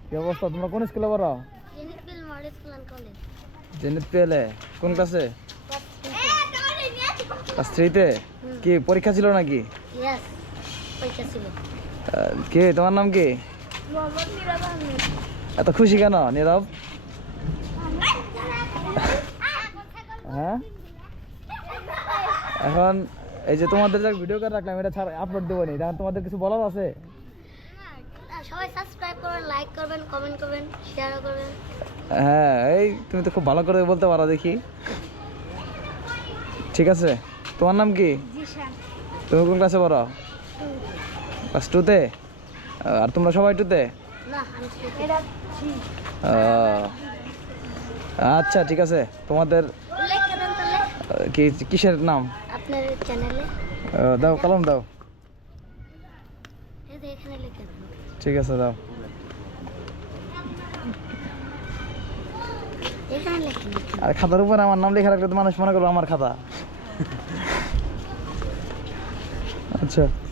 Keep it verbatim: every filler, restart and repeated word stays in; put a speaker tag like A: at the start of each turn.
A: কি অবস্থা? তোমরা কোন স্কুলে পড়ো? জেনিত পেলে কোন ক্লাসে? ক্লাস থ্রিতে। কি পরীক্ষা ছিল নাকি? কে তোমার নাম কি? এত খুশি কেন নীরব? হ্যাঁ, এখন এই যে তোমাদের যে ভিডিও করে রাখলাম এটা ছাড়া আপলোড দেবো নি, তখন তোমাদের কিছু বলার আছে?
B: সবাই সাবস্ক্রাইব করবেন, লাইক করবেন, কমেন্ট করবেন, শেয়ার করবেন।
A: হ্যাঁ, এই তুমি তো খুব ভালো করে বলতে পারো দেখি। ঠিক আছে, তোমার নাম কি? তুমি কোন ক্লাসে পড়ো? ক্লাস টুতে। আর তোমরা সবাই টুতে? আচ্ছা ঠিক আছে। তোমাদের কি কিসের নাম?
B: আপনার চ্যানেলে
A: দাও, কলম দাও।
B: এই যে এখানে লিখে দাও।
A: ঠিক আছে, দাও।
B: এখানে লিখে দাও।
A: আর খাতার উপর আমার নাম লেখা রাখলে তো মানুষ মনে করবো আমার খাতা। আচ্ছা।